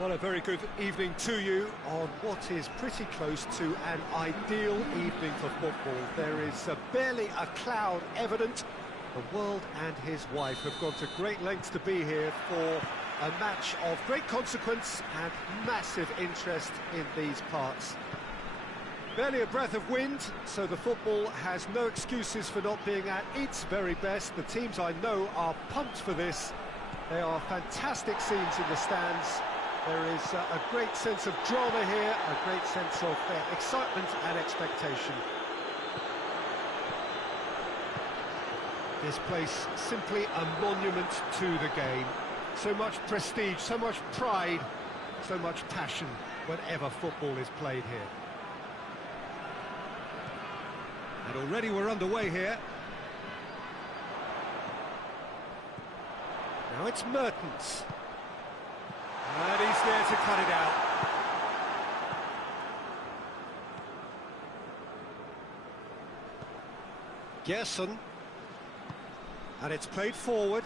Well, a very good evening to you on what is pretty close to an ideal evening for football. There is barely a cloud evident. The world and his wife have gone to great lengths to be here for a match of great consequence and massive interest in these parts. Barely a breath of wind, so the football has no excuses for not being at its very best. The teams I know are pumped for this. There are fantastic scenes in the stands. There is a great sense of drama here, a great sense of excitement and expectation. This place simply a monument to the game. So much prestige, so much pride, so much passion whenever football is played here. And already we're underway here. Now it's Mertens. And he's there to cut it out. Gerson. And it's played forward.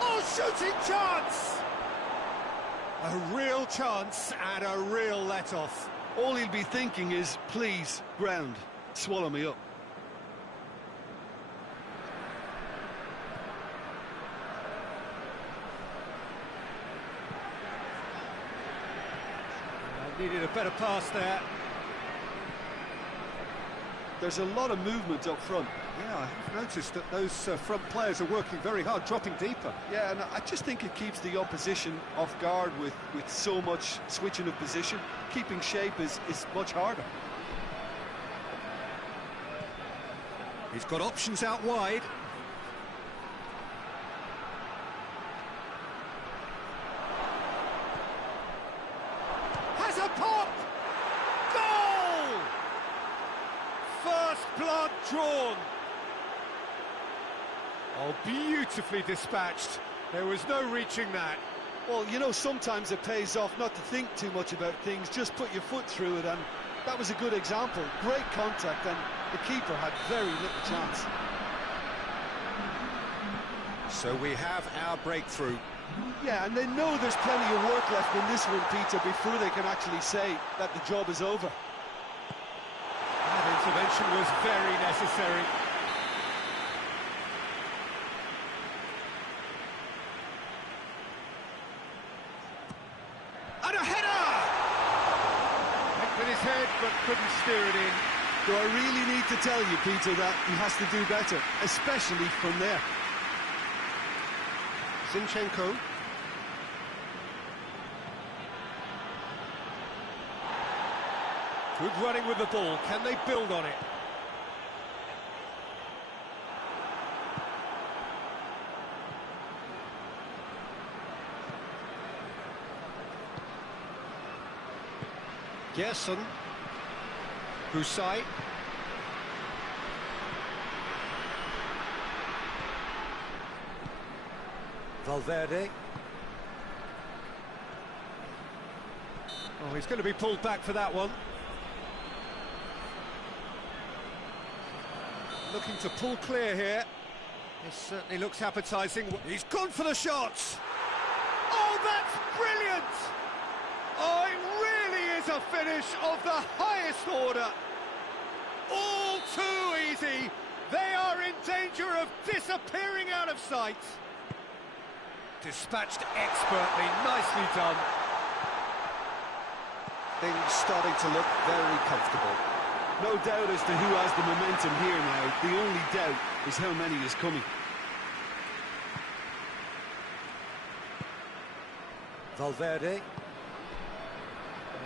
Oh, shooting chance! A real chance and a real let-off. All he'll be thinking is, please, ground, swallow me up. Needed a better pass there. There's a lot of movement up front. Yeah, I've noticed that those front players are working very hard, dropping deeper. Yeah, and I just think it keeps the opposition off guard with so much switching of position. Keeping shape is much harder. He's got options out wide. Has a pop! Goal! First blood drawn. Oh, beautifully dispatched. There was no reaching that. Well, you know, sometimes it pays off not to think too much about things, just put your foot through it, and that was a good example. Great contact, and the keeper had very little chance. So we have our breakthrough. Yeah, and they know there's plenty of work left in this one, Peter, before they can actually say that the job is over. That intervention was very necessary. And a header! Went with his head, but couldn't steer it in. Do I really need to tell you, Peter, that he has to do better, especially from there? Zinchenko. Good running with the ball. Can they build on it? Gerson. Husai. Valverde. Oh, he's going to be pulled back for that one. Looking to pull clear here. This certainly looks appetising. He's gone for the shots. Oh, that's brilliant! Oh, it really is a finish of the highest order. All too easy. They are in danger of disappearing out of sight. Dispatched expertly, nicely done. Things starting to look very comfortable. No doubt as to who has the momentum here now. The only doubt is how many is coming. Valverde.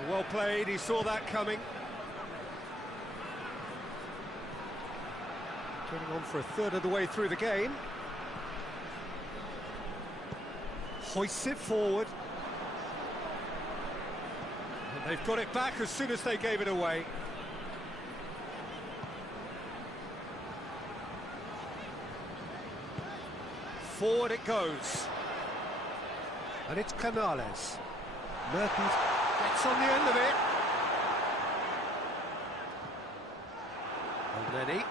Well played, he saw that coming. Turning on for a third of the way through the game. Hoists it forward. And they've got it back as soon as they gave it away. Forward it goes. And it's Canales. Mertens gets on the end of it. And then he.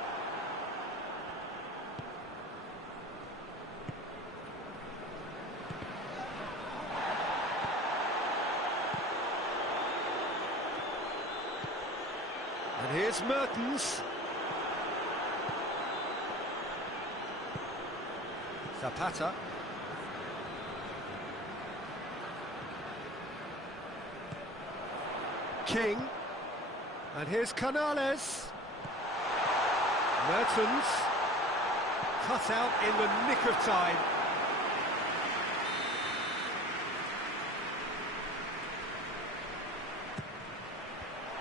Here's Mertens. Zapata. King. And here's Canales. Mertens. Cut out in the nick of time.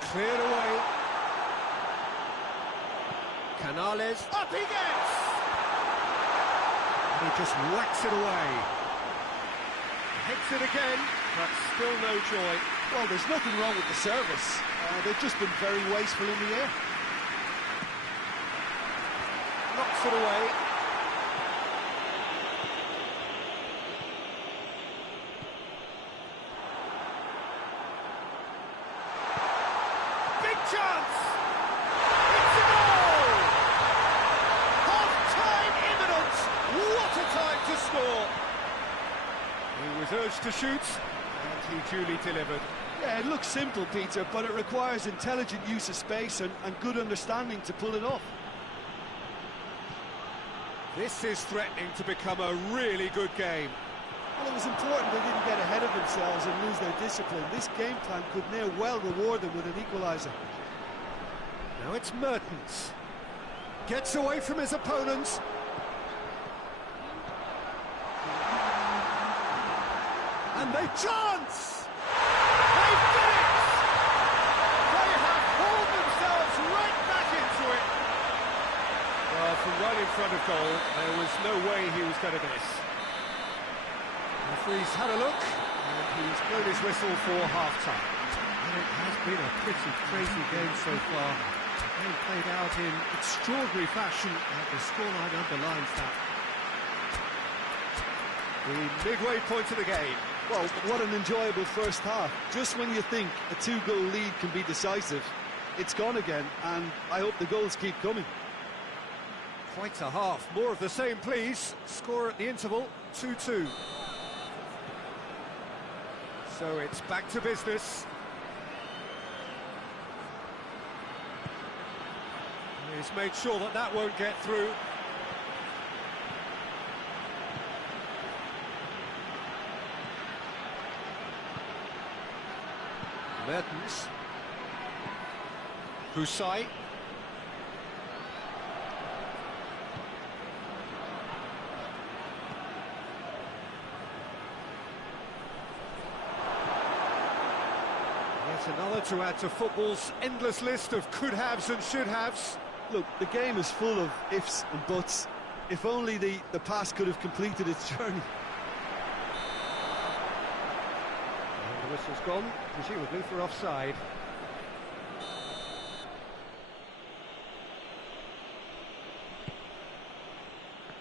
Cleared away. Canales. Up he gets! And he just whacks it away. Hits it again, but still no joy. Well, there's nothing wrong with the service. They've just been very wasteful in the air. Knocks it away. Big chance! It's a goal! Half-time imminent! What a time to score! He was urged to shoot, and he duly delivered. Yeah, it looks simple, Peter, but it requires intelligent use of space and good understanding to pull it off. This is threatening to become a really good game. Well, it was important they didn't get ahead of themselves and lose their discipline. This game plan could now well reward them with an equaliser. Now it's Mertens. Gets away from his opponents. And they chance! They've done it! They have hauled themselves right back into it. Well, from right in front of goal, there was no way he was going to miss. The referee's had a look, and he's blown his whistle for half-time. And it has been a pretty crazy game so far. The game played out in extraordinary fashion, and the scoreline underlines that. The midway point of the game. Well, what an enjoyable first half. Just when you think a two-goal lead can be decisive, it's gone again, and I hope the goals keep coming. Quite a half. More of the same, please. Score at the interval, 2-2. So it's back to business. He's made sure that that won't get through. Mertens. Husai. Yet another to add to football's endless list of could-haves and should-haves. Look, the game is full of ifs and buts. If only the pass could have completed its journey. And the whistle's gone, presumably for offside.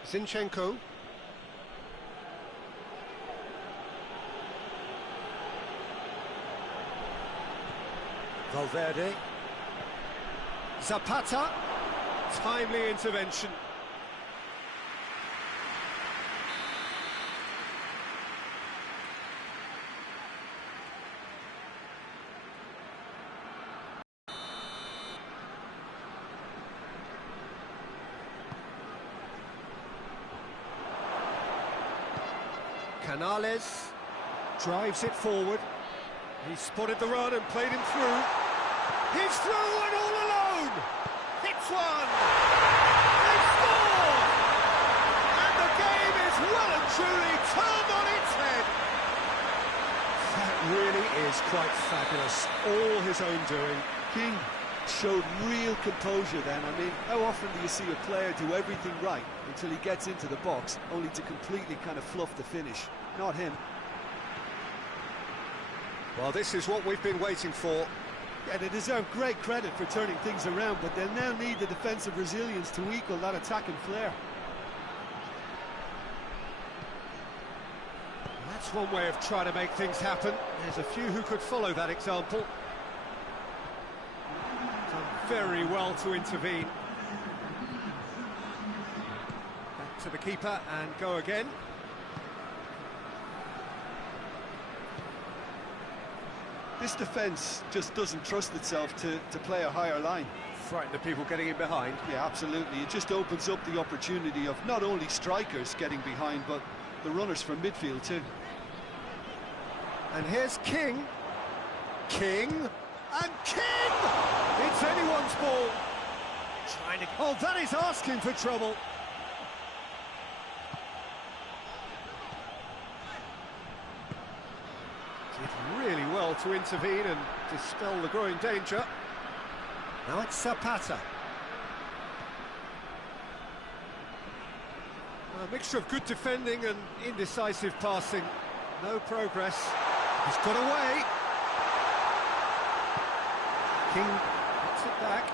Zinchenko. Valverde. Zapata. Timely intervention. Canales drives it forward. He spotted the run and played him through. He's through and all alone! Hits one! They've scored! And the game is well and truly turned on its head! That really is quite fabulous. All his own doing. King showed real composure then. I mean, how often do you see a player do everything right until he gets into the box, only to completely kind of fluff the finish? Not him. Well, this is what we've been waiting for. Yeah, they deserve great credit for turning things around, but they'll now need the defensive resilience to equal that attacking flair. That's one way of trying to make things happen. There's a few who could follow that example. Done very well to intervene. Back to the keeper and go again. This defence just doesn't trust itself to play a higher line. Frighten the people getting in behind. Yeah, absolutely. It just opens up the opportunity of not only strikers getting behind, but the runners from midfield too. And here's King. King. And King! It's anyone's ball. Trying to... Oh, that is asking for trouble. Did really well to intervene and dispel the growing danger. Now it's Zapata. A mixture of good defending and indecisive passing. No progress. He's got away. King gets it back.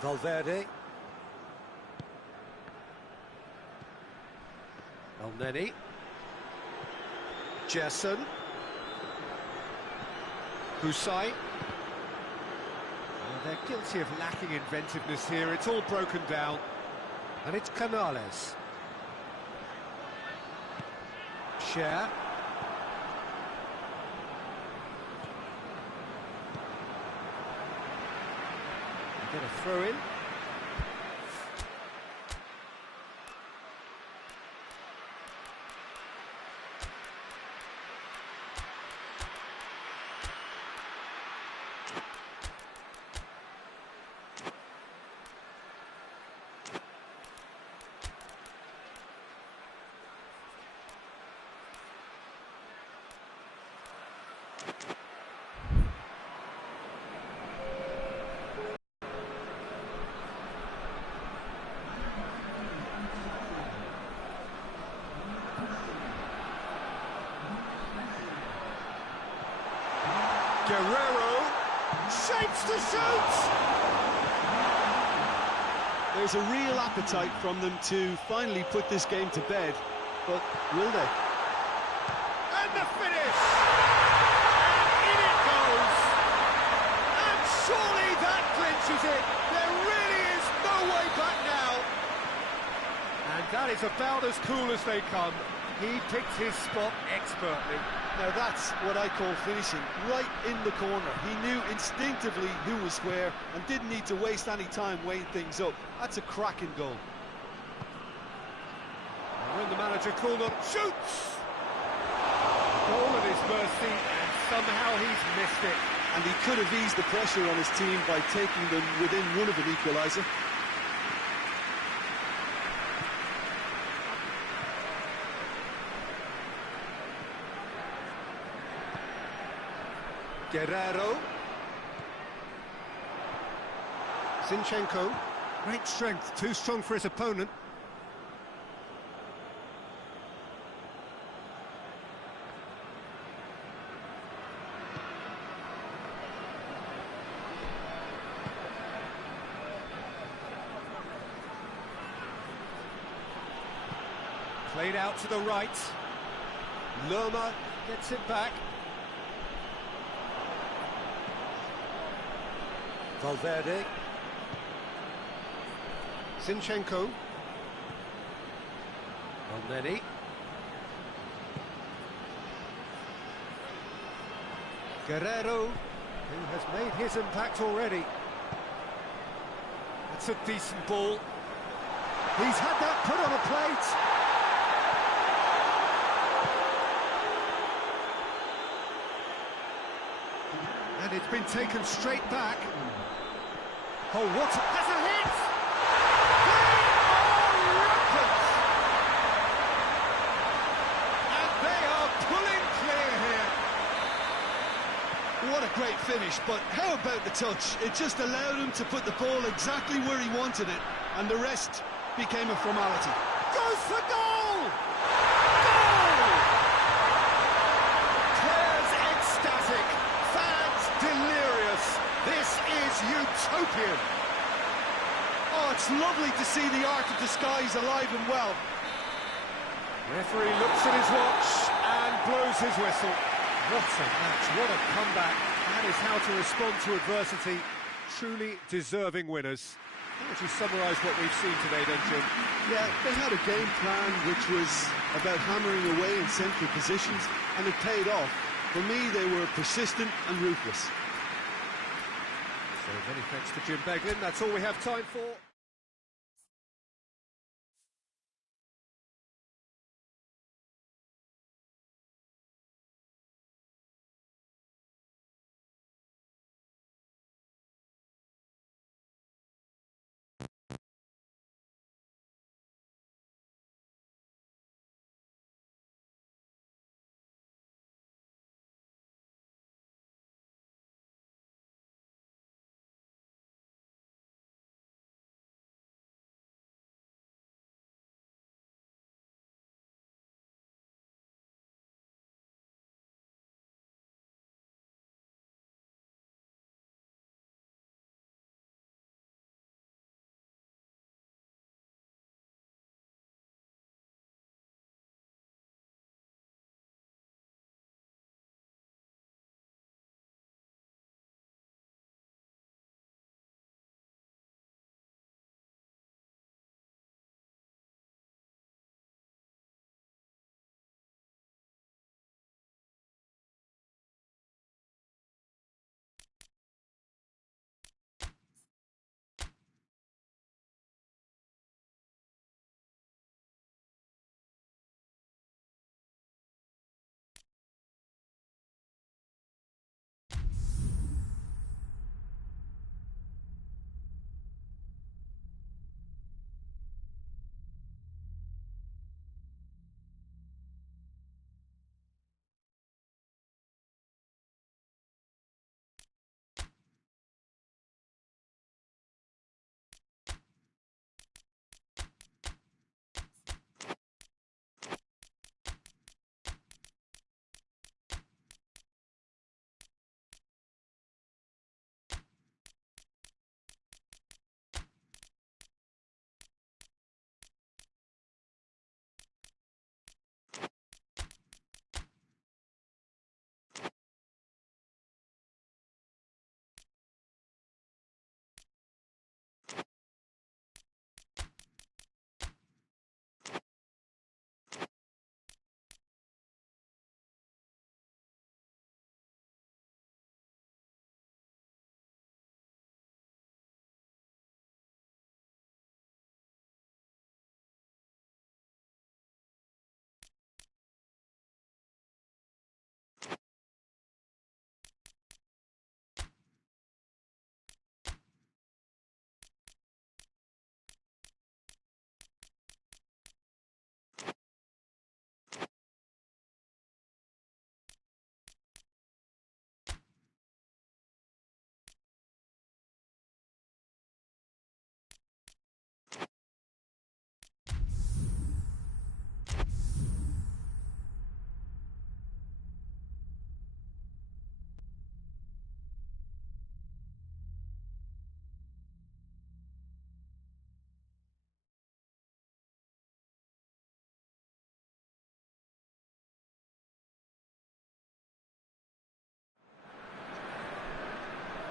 Valverde. El-Neni. Jesson. Husai. They're guilty of lacking inventiveness here. It's all broken down. And it's Canales. Cher. Get a throw in. Guerrero shapes to shoot! There's a real appetite from them to finally put this game to bed, but will they? And the finish! And in it goes! And surely that clinches it! There really is no way back now! And that is about as cool as they come. He picked his spot expertly. Now that's what I call finishing, right in the corner. He knew instinctively who was where and didn't need to waste any time weighing things up. That's a cracking goal. And when the manager called on, shoots! Goal at his mercy, and somehow he's missed it. And he could have eased the pressure on his team by taking them within one of an equaliser. Guerrero. Zinchenko. Great strength, too strong for his opponent. Played out to the right. Lerma gets it back. Valverde. Zinchenko. El-Neni. Guerrero, who has made his impact already. That's a decent ball. He's had that put on a plate. And it's been taken straight back. Oh, what? That's a hit! They are rampant! And they are pulling clear here. What a great finish, but how about the touch? It just allowed him to put the ball exactly where he wanted it, and the rest became a formality. Goes for goal! Goal! Players ecstatic, fans delirious. This is utopian. Oh, it's lovely to see the art of the skies alive and well. Referee looks at his watch and blows his whistle. What a match, what a comeback. That is how to respond to adversity. Truly deserving winners. How would you summarise what we've seen today then, Jim? Yeah, they had a game plan which was about hammering away in central positions, and it paid off. For me, they were persistent and ruthless. So many thanks to Jim Beglin. That's all we have time for.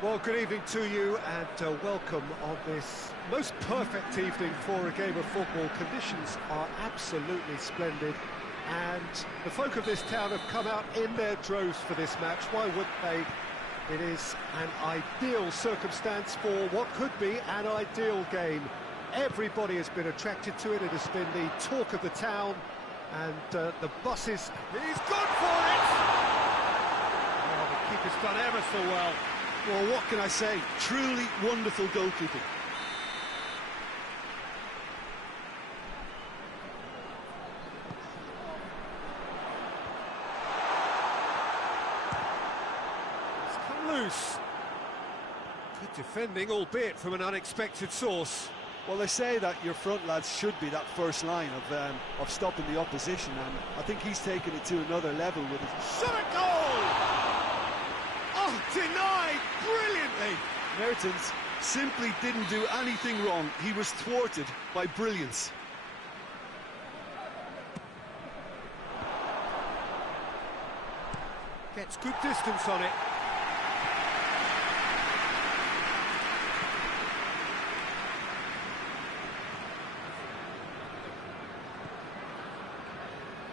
Well, good evening to you and welcome on this most perfect evening for a game of football. Conditions are absolutely splendid and the folk of this town have come out in their droves for this match. Why wouldn't they? It is an ideal circumstance for what could be an ideal game. Everybody has been attracted to it. It has been the talk of the town and the buses. He's gone for it! Oh, the keeper's done ever so well. Well, what can I say? Truly wonderful goalkeeping. It's come loose. Good defending, albeit from an unexpected source. Well, they say that your front lads should be that first line of stopping the opposition, and I think he's taken it to another level with his shot at goal! Oh, denied brilliantly! Mertens simply didn't do anything wrong. He was thwarted by brilliance. Gets good distance on it.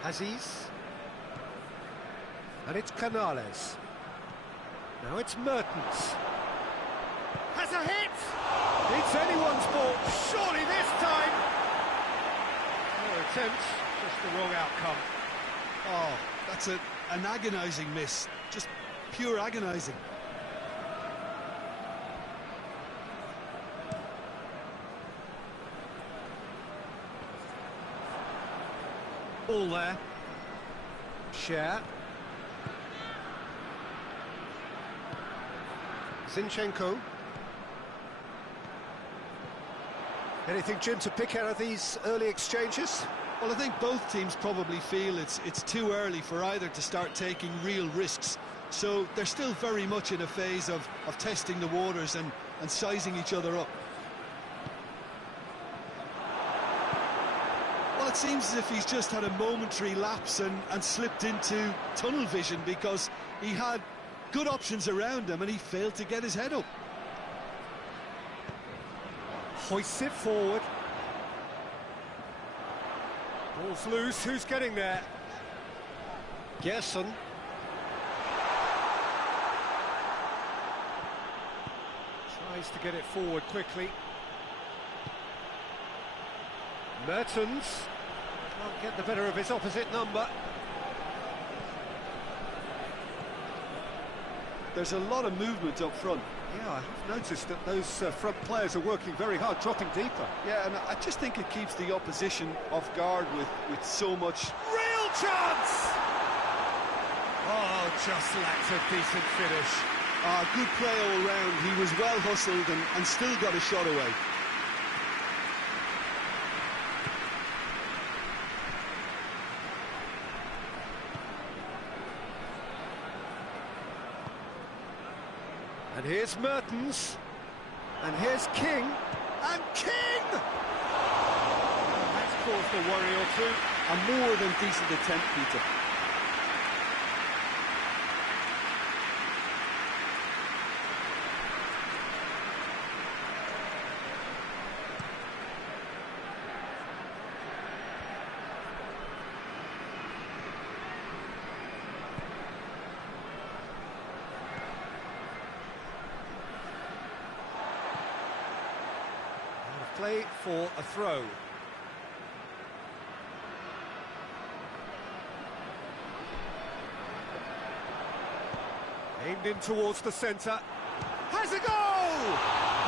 Aziz. And it's Canales. Now it's Mertens. Has a hit! It's anyone's ball, surely this time! No attempt, just the wrong outcome. Oh, that's an agonising miss. Just pure agonising. Ball there. Share. Zinchenko. Anything, Jim, to pick out of these early exchanges? Well, I think both teams probably feel it's too early for either to start taking real risks. So they're still very much in a phase of testing the waters and sizing each other up. Well, it seems as if he's just had a momentary lapse and slipped into tunnel vision, because he had good options around him and he failed to get his head up. Hoists it forward. Ball's loose, who's getting there? Gerson. Tries to get it forward quickly. Mertens can't get the better of his opposite number. There's a lot of movement up front. Yeah, I've noticed that those front players are working very hard, dropping deeper. Yeah, and I just think it keeps the opposition off guard with so much. Real chance! Oh, just lacked a decent finish. Good play all round. He was well hustled and still got a shot away. And here's Mertens. And here's King. And King! That's caused a worry or two. A more than decent attempt, Peter. Play for a throw. Aimed in towards the centre. Has a goal!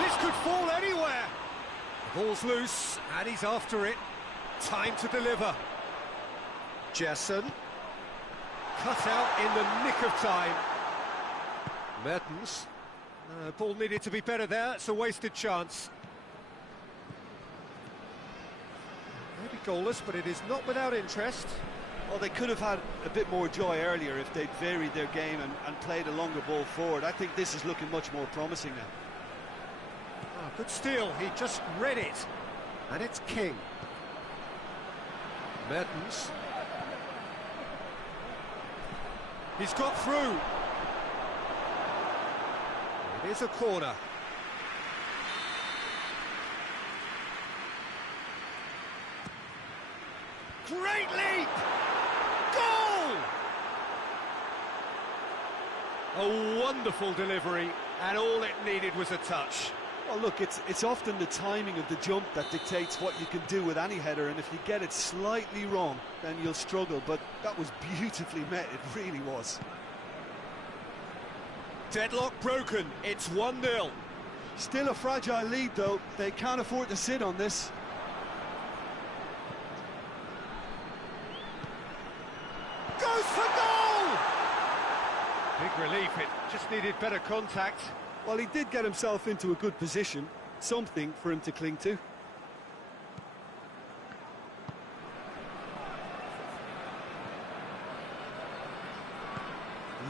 This could fall anywhere. The ball's loose, and he's after it. Time to deliver. Gerson. Cut out in the nick of time. Mertens. Ball needed to be better there. It's a wasted chance. Maybe goalless, but it is not without interest. Well, they could have had a bit more joy earlier if they'd varied their game and played a longer ball forward. I think this is looking much more promising now. Oh, good steal, he just read it. And it's King. Mertens. He's got through. It is a corner. Great leap! Goal! A wonderful delivery, and all it needed was a touch. Well, look, it's often the timing of the jump that dictates what you can do with any header, and if you get it slightly wrong, then you'll struggle, but that was beautifully met, it really was. Deadlock broken, it's 1-0. Still a fragile lead, though. They can't afford to sit on this. Goes for goal! Big relief, it just needed better contact. Well, he did get himself into a good position, something for him to cling to.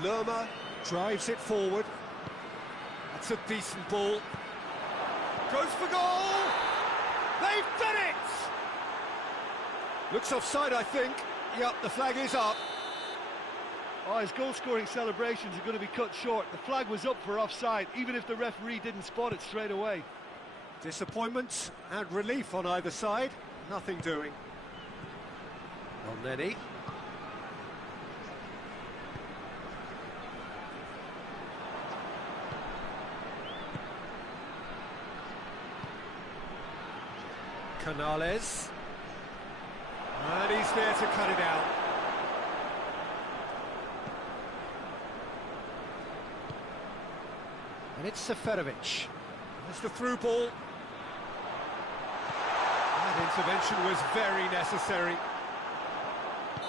Lerma drives it forward. That's a decent ball. Goes for goal! They've done it! Looks offside, I think. Yep, the flag is up. Oh, his goal-scoring celebrations are going to be cut short. The flag was up for offside, even if the referee didn't spot it straight away. Disappointment and relief on either side. Nothing doing. Well, Nenny. Canales. And he's there to cut it out. And it's Seferovic. There's the through ball. That intervention was very necessary.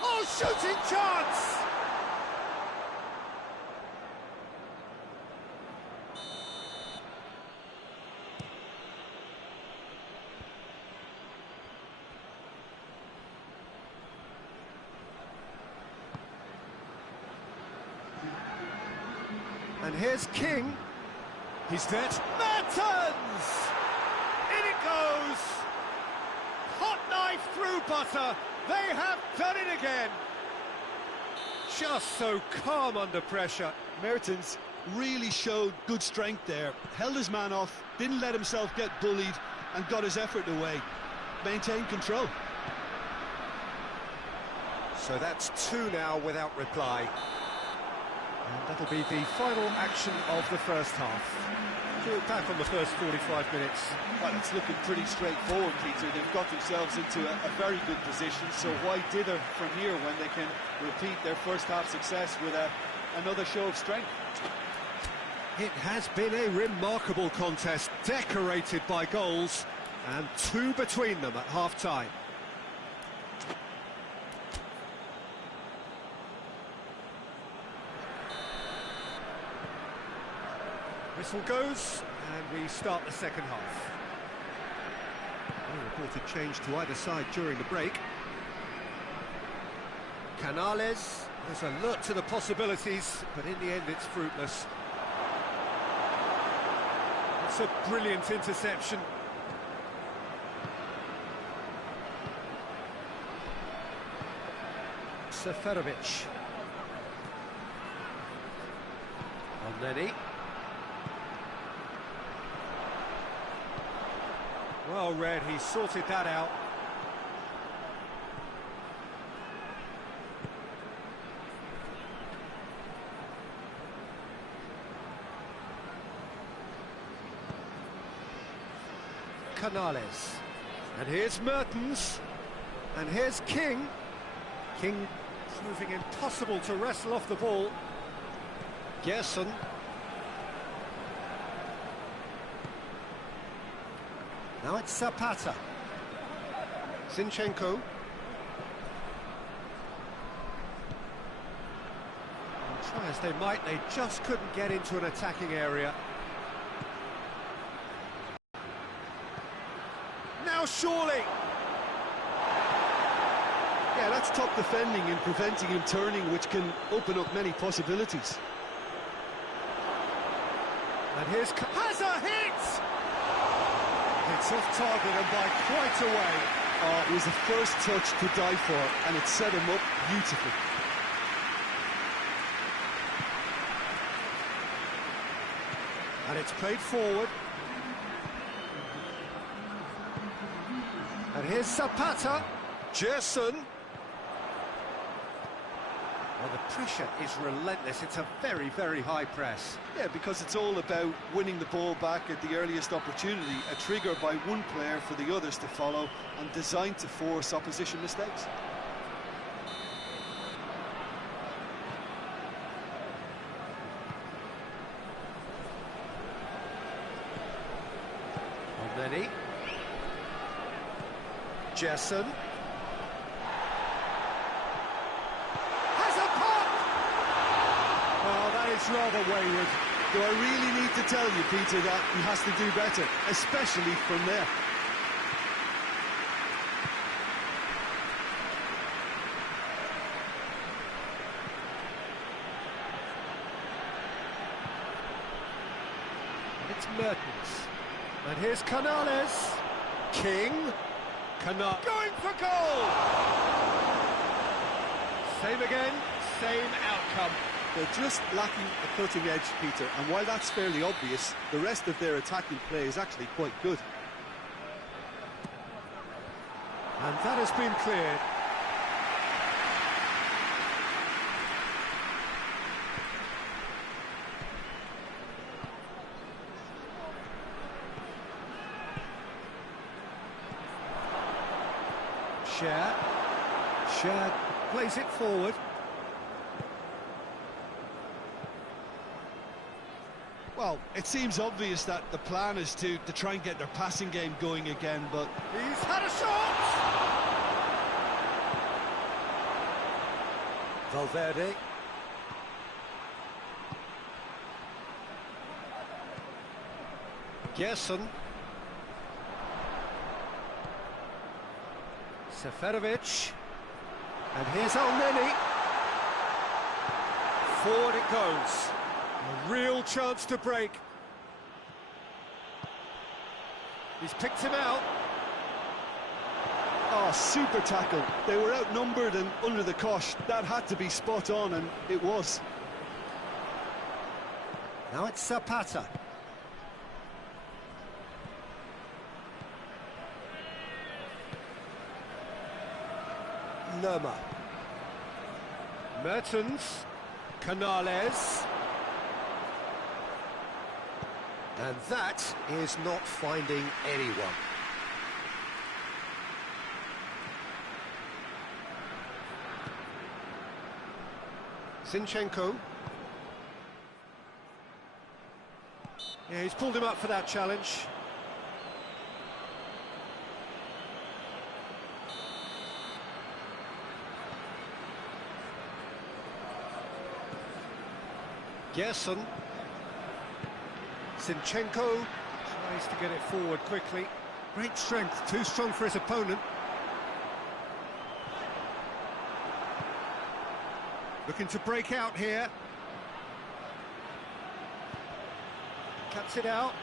Oh, shooting chance! And here's King. He's there. Mertens! In it goes! Hot knife through butter. They have done it again. Just so calm under pressure. Mertens really showed good strength there. Held his man off, didn't let himself get bullied, and got his effort away. Maintained control. So that's two now without reply. And that'll be the final action of the first half. To look back on the first 45 minutes. Well, it's looking pretty straightforward, Peter. They've got themselves into a very good position, so why dither from here when they can repeat their first half success with another show of strength? It has been a remarkable contest, decorated by goals, and two between them at half-time. Whistle goes, and we start the second half. No reported change to either side during the break. Canales is alert to the possibilities, but in the end it's fruitless. It's a brilliant interception. Seferovic. Elneny. Well read, he sorted that out. Canales. And here's Mertens. And here's King. King proving impossible to wrestle off the ball. Gerson. Now it's Zapata. Zinchenko. And try as they might, they just couldn't get into an attacking area. Now surely! Yeah, that's top defending and preventing him turning, which can open up many possibilities. And here's... has a hit! It's off target and by quite a way. Oh, it was the first touch to die for, and it set him up beautifully. And it's played forward. And here's Zapata. Gerson. Well, the pressure is relentless. It's a very, very high press. Yeah, because it's all about winning the ball back at the earliest opportunity, a trigger by one player for the others to follow, and designed to force opposition mistakes. Elneny. Gerson. It's rather wayward. Do I really need to tell you, Peter, that he has to do better, especially from there? It's Mertens. And here's Canales. King. Going for goal! Same again, same outcome. They're just lacking a cutting edge, Peter, and while that's fairly obvious, the rest of their attacking play is actually quite good. And that has been cleared. Cher plays it forward. Well, it seems obvious that the plan is to try and get their passing game going again, but... He's had a shot! Valverde. Gerson. Seferovic. And here's Elneny. Forward it goes. A real chance to break. He's picked him out. Oh, super tackle. They were outnumbered and under the cosh. That had to be spot on, and it was. Now it's Zapata. Lerma. Mertens. Canales. And that is not finding anyone. Zinchenko. Yeah, he's pulled him up for that challenge. Gerson. Zinchenko tries to get it forward quickly. Great strength, too strong for his opponent. Looking to break out here. Cuts it out.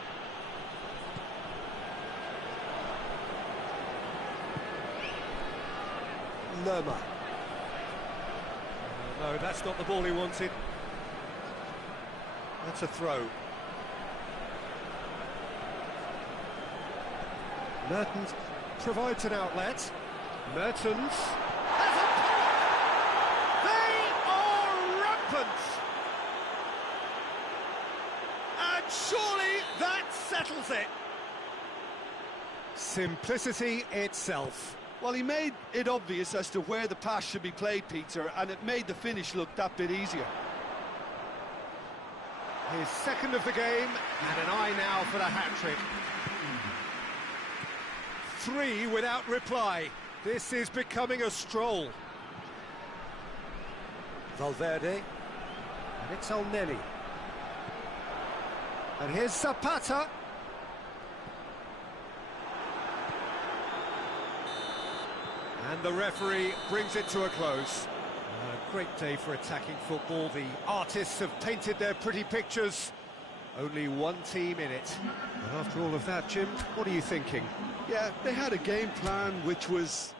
Lerma. No, that's not the ball he wanted. That's a throw. Mertens provides an outlet. Mertens has a pull! They are rampant! And surely that settles it. Simplicity itself. Well, he made it obvious as to where the pass should be played, Peter, and it made the finish look that bit easier. His second of the game, and an eye now for the hat-trick. 3 without reply. This is becoming a stroll. Valverde. And it's Elneny. And here's Zapata. And the referee brings it to a close. A great day for attacking football. The artists have painted their pretty pictures. Only one team in it. And after all of that, Jim, what are you thinking? Yeah, they had a game plan which was